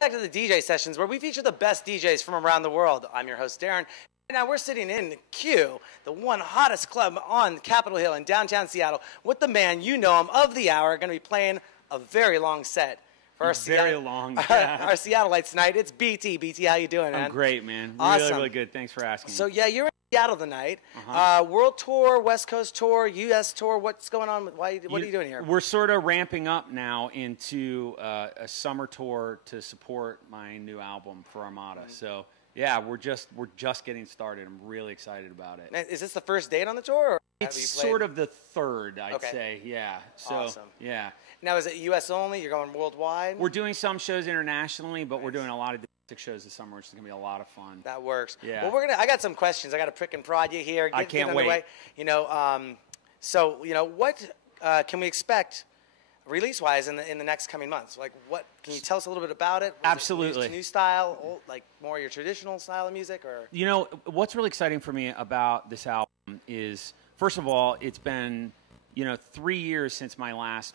Back to the DJ sessions where we feature the best DJs from around the world. I'm your host, Darren. And now we're sitting in Q, the one hottest club on Capitol Hill in downtown Seattle, with the man, you know him, of the hour, going to be playing a very long set for our our Seattleites tonight. It's BT. BT, how you doing, man? I'm great, man. Awesome. Really good. Thanks for asking. So, yeah, you're in Seattle tonight. World tour, West Coast tour, U.S. tour. What's going on? What are you doing here? We're sort of ramping up now into a summer tour to support my new album for Armada. So, yeah, we're just getting started. I'm really excited about it. Now, is this the first date on the tour? Or it's sort of the third, I'd say. Yeah. So, awesome. Yeah. Now, is it U.S. only? You're going worldwide? We're doing some shows internationally, but we're doing a lot of domestic shows this summer, which is going to be a lot of fun. That works. Yeah. Well, I got some questions. I got to prick and prod you here. I can't wait. You know, what can we expect release-wise in the next coming months? Like, what can you tell us a little bit about it? Absolutely. New style, like more your traditional style of music, or? You know, what's really exciting for me about this album is, first of all, it's been 3 years since my last,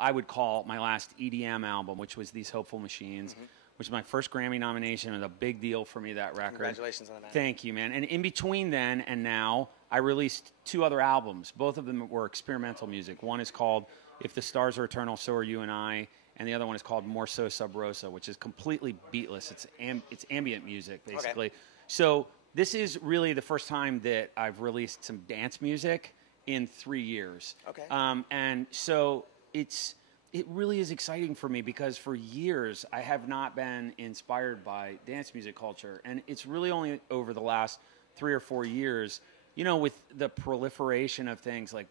I would call my last EDM album, which was These Hopeful Machines, which is my first Grammy nomination. It was a big deal for me, that record. Congratulations on that. Thank you, man. And in between then and now, I released 2 other albums. Both of them were experimental music. One is called If the Stars Are Eternal, So Are You and I, and the other one is called More So Sub Rosa, which is completely beatless. It's ambient music, basically. Okay. So this is really the first time that I've released some dance music in 3 years. Okay. And so it really is exciting for me because for years I have not been inspired by dance music culture. And it's really only over the last 3 or 4 years, with the proliferation of things like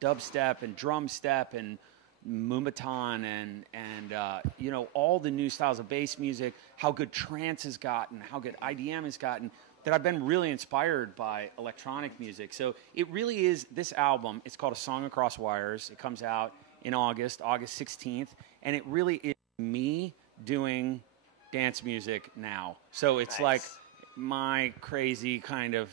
dubstep and drum step and moombahton and all the new styles of bass music, how good trance has gotten, how good IDM has gotten, that I've been really inspired by electronic music. So it really is, this album, it's called A Song Across Wires. It comes out in August 16th, and it really is me doing dance music now. So it's like my crazy kind of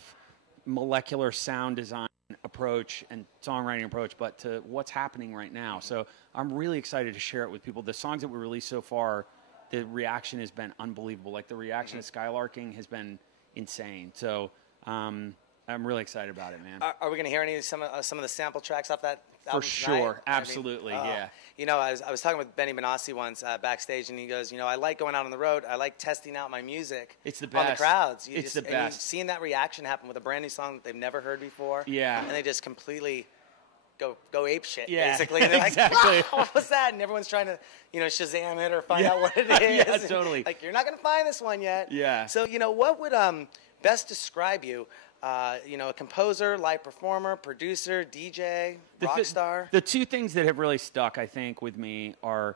molecular sound design approach and songwriting approach, but to what's happening right now. So I'm really excited to share it with people. The songs that we released so far, the reaction has been unbelievable. Like the reaction to Skylarking has been insane. So I'm really excited about it, man. Are we going to hear some of the sample tracks off that album For sure, tonight? absolutely, yeah. I was talking with Benny Benassi once backstage, and he goes, I like going out on the road. I like testing out my music. It's the best. On the crowds. It's the best. And seeing that reaction happen with a brand new song that they've never heard before. Yeah. And they just completely go ape shit, yeah, basically. And they're exactly. like, what was that? And everyone's trying to, Shazam it or find out what it is. Yeah, totally. Like, you're not going to find this one yet. Yeah. So, what would best describe you? A composer, live performer, producer, DJ, rock star? The 2 things that have really stuck, I think, with me are,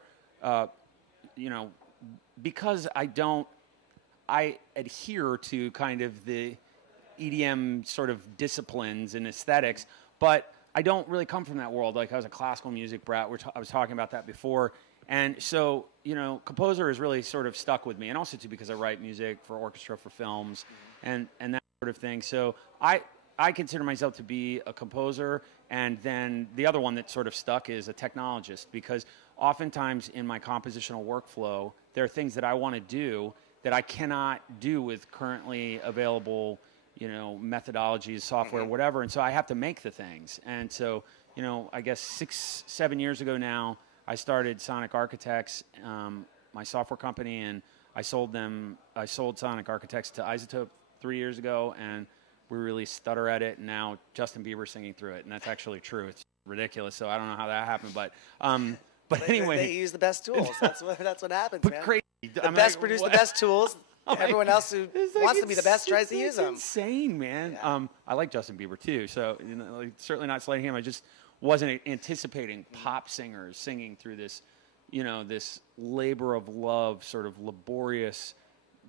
because I adhere to kind of the EDM sort of disciplines and aesthetics, but I don't really come from that world. Like, I was a classical music brat. I was talking about that before. And so, composer has really sort of stuck with me. And also, too, because I write music for orchestra, for films, and that sort of thing. So I consider myself to be a composer. And then the other one that sort of stuck is a technologist, because oftentimes in my compositional workflow, there are things that I want to do that I cannot do with currently available methodologies, software, whatever. And so I have to make the things. And so, I guess 6-7 years ago now, I started Sonic Architects, my software company, and I sold Sonic Architects to Isotope 3 years ago, and we released Stutter Edit, and now Justin Bieber singing through it. And that's actually true. It's ridiculous. So I don't know how that happened, but anyway. They use the best tools. That's what happens, but man. Crazy. The best produce the best tools. Everyone else who wants to be the best tries to use them. It's insane, man. Yeah. I like Justin Bieber too, so certainly not slighting him. I just wasn't anticipating pop singers singing through this, this labor of love, sort of laborious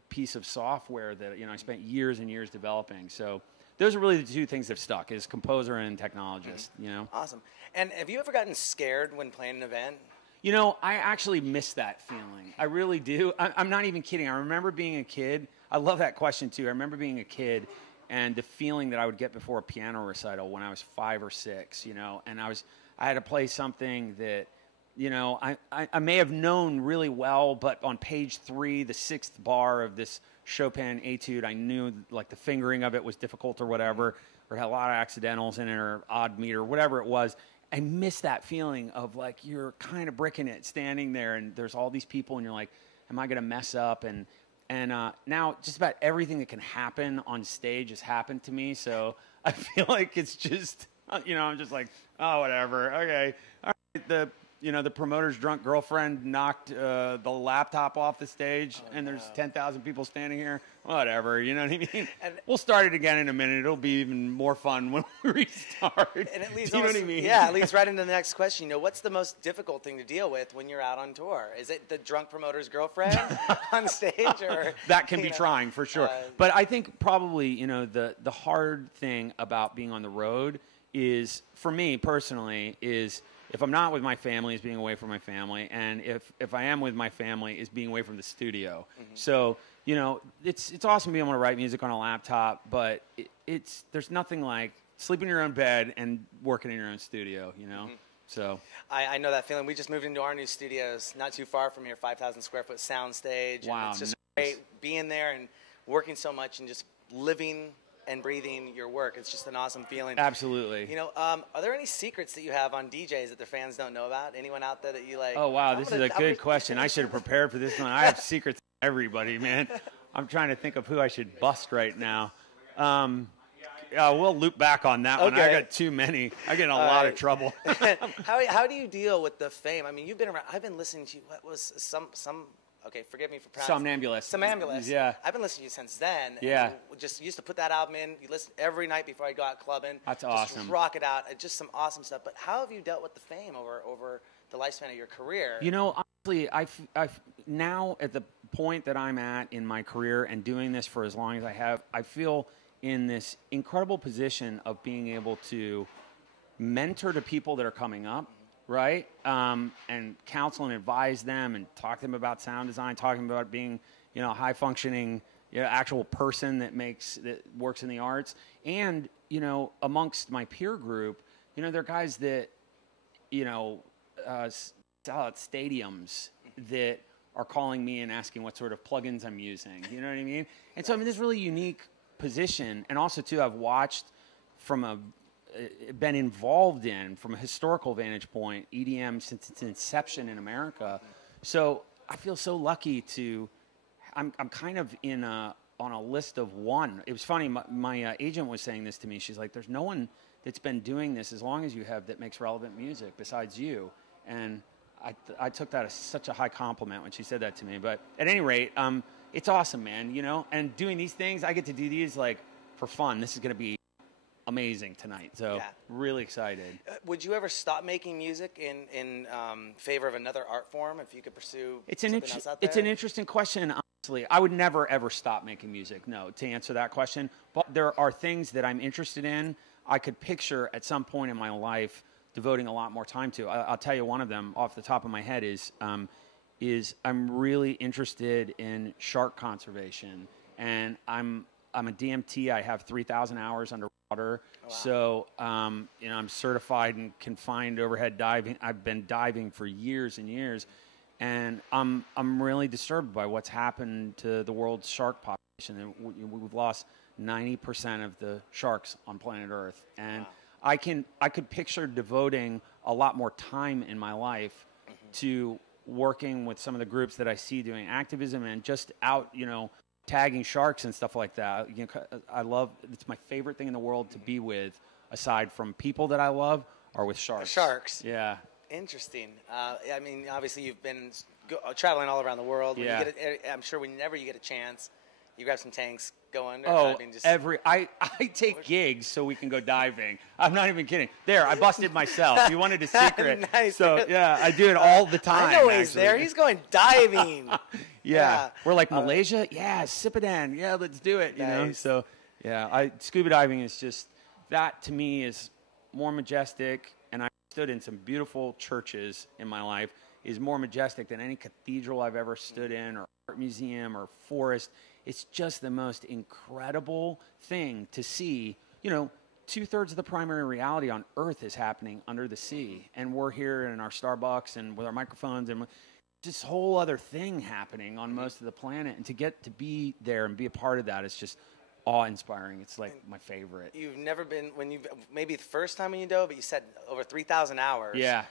piece of software that I spent years and years developing. So those are really the 2 things that have stuck: is composer and technologist. Awesome. And have you ever gotten scared when playing an event? I actually miss that feeling. I really do. I'm not even kidding. I remember being a kid. I love that question, too. I remember being a kid and the feeling that I would get before a piano recital when I was 5 or 6, and I had to play something that you know, I may have known really well, but on page 3, the 6th bar of this Chopin etude, I knew like the fingering of it was difficult or whatever, or had a lot of accidentals in it or odd meter, whatever it was. I miss that feeling of like you're kind of bricking it, standing there, and there's all these people, and you're like, am I going to mess up? And now just about everything that can happen on stage has happened to me, so I feel like it's just, you know, I'm just like, oh, whatever, okay. All right, the promoter's drunk girlfriend knocked the laptop off the stage, and there's 10,000 people standing here. Whatever, you know what I mean? And we'll start it again in a minute. It'll be even more fun when we restart. And it leads, you know what I mean? Yeah, it leads right into the next question. You know, what's the most difficult thing to deal with when you're out on tour? Is it the drunk promoter's girlfriend on stage, or that can be trying for sure? But I think probably, you know, the hard thing about being on the road is, for me personally, is if I'm not with my family, is being away from my family, and if I am with my family, is being away from the studio. So, you know, it's awesome being able to write music on a laptop, but there's nothing like sleeping in your own bed and working in your own studio, you know? So I know that feeling. We just moved into our new studios not too far from here, 5,000 square foot sound stage. Wow, and it's just great being there and working so much and just living and breathing your work. It's just an awesome feeling. Absolutely. You know, are there any secrets that you have on DJs that their fans don't know about? Anyone out there that you like? Oh, wow, this is a good question. I should have prepared for this one. I have secrets for everybody, man. I'm trying to think of who I should bust right now. We'll loop back on that one. I got too many. I get in a lot of trouble. How do you deal with the fame? I mean, you've been around. I've been listening to you. What was some okay, forgive me for pronouncing. Somnambulist. Yeah. I've been listening to you since then. Yeah. Just used to put that album in. You listen every night before I go out clubbing. That's awesome. Just rock it out. Just some awesome stuff. But how have you dealt with the fame over the lifespan of your career? You know, honestly, I've now at the point that I'm at in my career and doing this for as long as I have, I feel in this incredible position of being able to mentor to people that are coming up. Right? And counsel and advise them and talk to them about sound design, talking about being, you know, a high-functioning, you know, actual person that works in the arts. And, you know, amongst my peer group, you know, there are guys that, you know, sell out stadiums that are calling me and asking what sort of plugins I'm using. You know what I mean? And so I'm in this really unique position. And also, too, I've watched been involved in, from a historical vantage point, EDM since its inception in America. So I feel so lucky I'm kind of on a list of one. It was funny, my agent was saying this to me. She's like, there's no one that's been doing this as long as you have that makes relevant music besides you. And I took that as such a high compliment when she said that to me. But at any rate, it's awesome, man, you know? And doing these things, I get to do these like for fun. This is going to be amazing tonight, so really excited. Would you ever stop making music in favor of another art form if you could pursue something else out there? It's an interesting question, honestly. I would never, ever stop making music, no, to answer that question. But there are things that I'm interested in. I could picture at some point in my life devoting a lot more time to. I'll tell you one of them off the top of my head is I'm really interested in shark conservation, and I'm a DMT. I have 3,000 hours underwater. Wow. So, you know, I'm certified in confined overhead diving. I've been diving for years and years, and I'm really disturbed by what's happened to the world's shark population. We've lost 90% of the sharks on planet Earth, and I could picture devoting a lot more time in my life to working with some of the groups that I see doing activism and just out, you know, tagging sharks and stuff like that. You know, it's my favorite thing in the world to be with, aside from people that I love, are with sharks. Sharks. Yeah. Interesting. I mean, obviously you've been traveling all around the world. When I'm sure whenever you get a chance, you grab some tanks, go under. I take gigs so we can go diving. I'm not even kidding. There, I busted myself. You wanted a secret. Nice. So, yeah, I do it all the time. I know he's there. He's going diving. Yeah. We're like, Malaysia? Yeah, Sipadan. Yeah, let's do it, you know? So, yeah, scuba diving is just, that to me is more majestic, and I stood in some beautiful churches in my life, is more majestic than any cathedral I've ever stood in, or art museum, or forest. It's just the most incredible thing to see. You know, 2/3 of the primary reality on Earth is happening under the sea, and we're here in our Starbucks and with our microphones and this whole other thing happening on most of the planet. And to get to be there and be a part of that is just awe-inspiring. It's like my favorite. You've never been, maybe the first time when you dove, but you said over 3,000 hours. Yeah.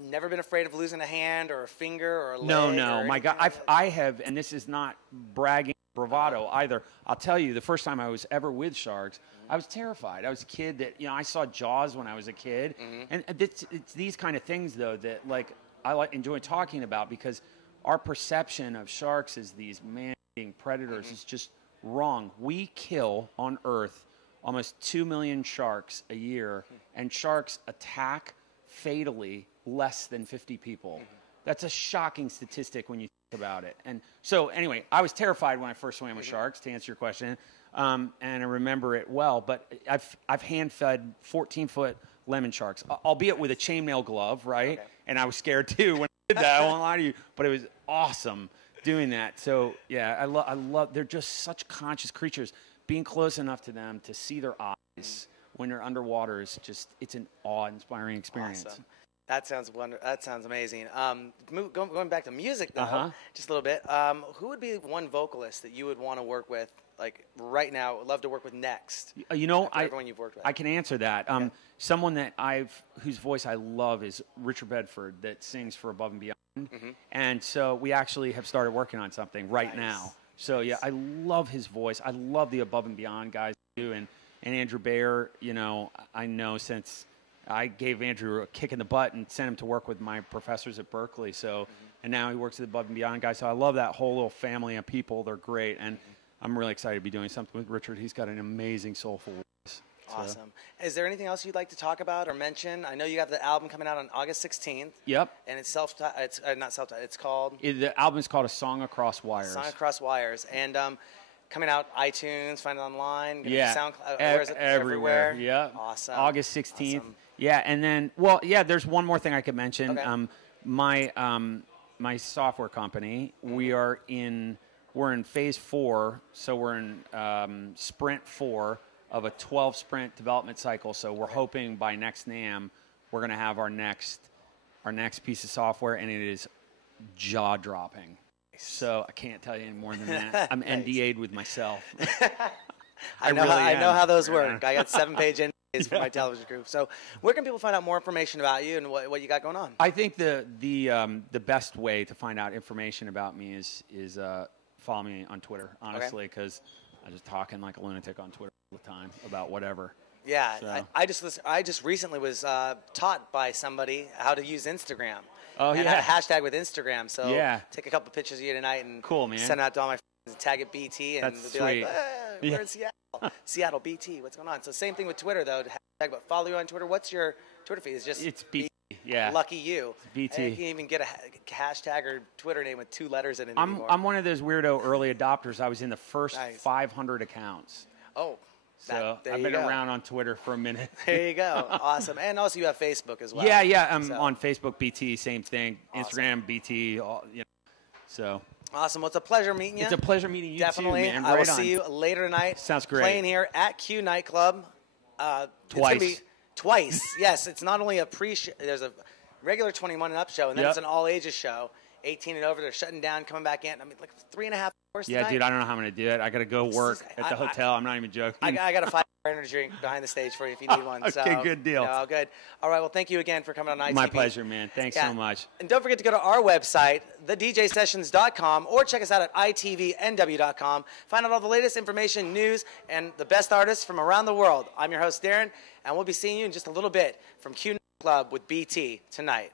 Never been afraid of losing a hand or a finger or a leg? No. My God, I have, and this is not bragging bravado either. I'll tell you, the first time I was ever with sharks, I was terrified. I was a kid that, I saw Jaws when I was a kid. And it's these kind of things, though, that I enjoy talking about, because our perception of sharks as these man-eating predators is just wrong. We kill on Earth almost 2 million sharks a year, and sharks attack fatally less than 50 people. That's a shocking statistic when you think about it. And so anyway, I was terrified when I first swam with sharks, to answer your question, and I remember it well. But I've hand-fed 14-foot lemon sharks, albeit with a chainmail glove, right? Okay. And I was scared too when I did that. I won't lie to you, but it was awesome doing that. So yeah, I love. They're just such conscious creatures. Being close enough to them to see their eyes when they're underwater is it's an awe-inspiring experience. Awesome. That sounds That sounds amazing. Going back to music, though, just a little bit. Who would be one vocalist that you would want to work with, like right now? Would love to work with next. Everyone you've worked with. I can answer that. Okay. Someone that whose voice I love is Richard Bedford, that sings for Above and Beyond, and so we actually have started working on something right now. So yeah, I love his voice. I love the Above and Beyond guys too, and Andrew Bayer. I know since I gave Andrew a kick in the butt and sent him to work with my professors at Berkeley. So, and now he works at the Above and Beyond guys. So I love that whole little family of people. They're great, and I'm really excited to be doing something with Richard. He's got an amazing soulful voice. Awesome. Is there anything else you'd like to talk about or mention? I know you have the album coming out on August 16th. Yep. And it's not self-titled. It's called? The album's called A Song Across Wires. Song Across Wires. And coming out iTunes, find it online. SoundCloud. Where is it? Everywhere. Yeah. Awesome. August 16th. Awesome. Yeah, and then, there's one more thing I could mention. Okay. My software company, we're in phase 4, so we're in sprint 4 of a 12-sprint development cycle. So we're hoping by next NAMM, we're going to have our next piece of software, and it is jaw-dropping. So I can't tell you any more than that. I'm Nice. NDA'd with myself. I know how those work. I got 7-page NDAs for my television crew. So where can people find out more information about you and what you got going on? I think the best way to find out information about me is follow me on Twitter, honestly, because I'm just talking like a lunatic on Twitter all the time about whatever. Yeah, So. I just recently was taught by somebody how to use Instagram. Oh, and yeah. a hashtag with Instagram. So Yeah. take a couple pictures of you tonight and Cool, man. send it out to all my friends and tag it BT. And That's they'll be like, sweet. we're in Seattle. Seattle BT, what's going on? So same thing with Twitter, though. Hashtag, but follow you on Twitter. What's your Twitter feed? It's BT. Yeah. Lucky you. It's BT. And you can even get a hashtag or Twitter name with 2 letters in it anymore. I'm one of those weirdo early adopters. I was in the first Nice. 500 accounts. Oh. So there I've you been go. around on Twitter for a minute. There you go. Awesome. And also you have Facebook as well. Yeah. I'm So- on Facebook, BT, same thing. Awesome. Instagram, BT. So Awesome. Well, it's a pleasure meeting you. it's a pleasure meeting you Definitely. too, man. I will Right on. see you later tonight. Sounds great. Playing here at Q Nightclub. It's gonna be twice. Yes, it's not only there's a regular 21 and up show, and then Yep. it's an all ages show. 18 and over, they're shutting down, coming back in. I mean, like 3.5 hours Yeah, tonight. dude, I don't know how I'm going to do it. I got to go work at the hotel. I'm not even joking. I got a 5-hour energy drink behind the stage for you if you need one. Okay, So, good deal. No, good. All right, well, thank you again for coming on ITV. My pleasure, man. Thanks so much. And don't forget to go to our website, thedjsessions.com, or check us out at itvnw.com. Find out all the latest information, news, and the best artists from around the world. I'm your host, Darren, and we'll be seeing you in just a little bit from Q Club with BT tonight.